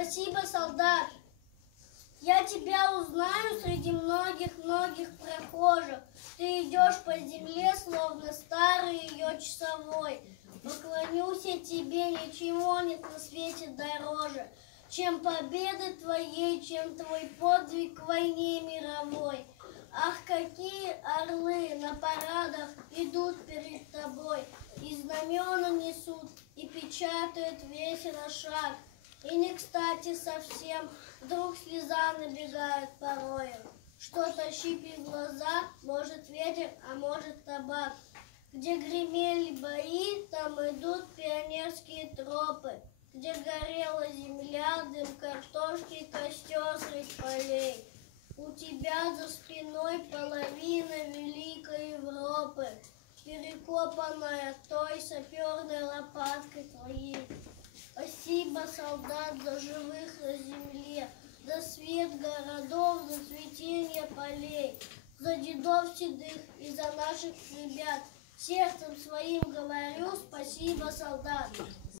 Спасибо, солдат. Я тебя узнаю среди многих-многих прохожих. Ты идешь по земле, словно старый ее часовой. Поклонюсь я тебе, ничего нет на свете дороже, чем победы твоей, чем твой подвиг в войне мировой. Ах, какие орлы на парадах идут перед тобой, и знамена несут, и печатают весело шаг. И не кстати совсем вдруг слеза набегает порою. Что-то щиплет глаза, может ветер, а может табак. Где гремели бои, там идут пионерские тропы. Где горела земля, дым картошки, костер средь полей. У тебя за спиной половина великой Европы, перекопанная той саперной лопаткой твоей. Спасибо, солдат, за живых на земле, за свет городов, за цветение полей, за дедов седых и за наших ребят. Сердцем своим говорю: спасибо, солдат.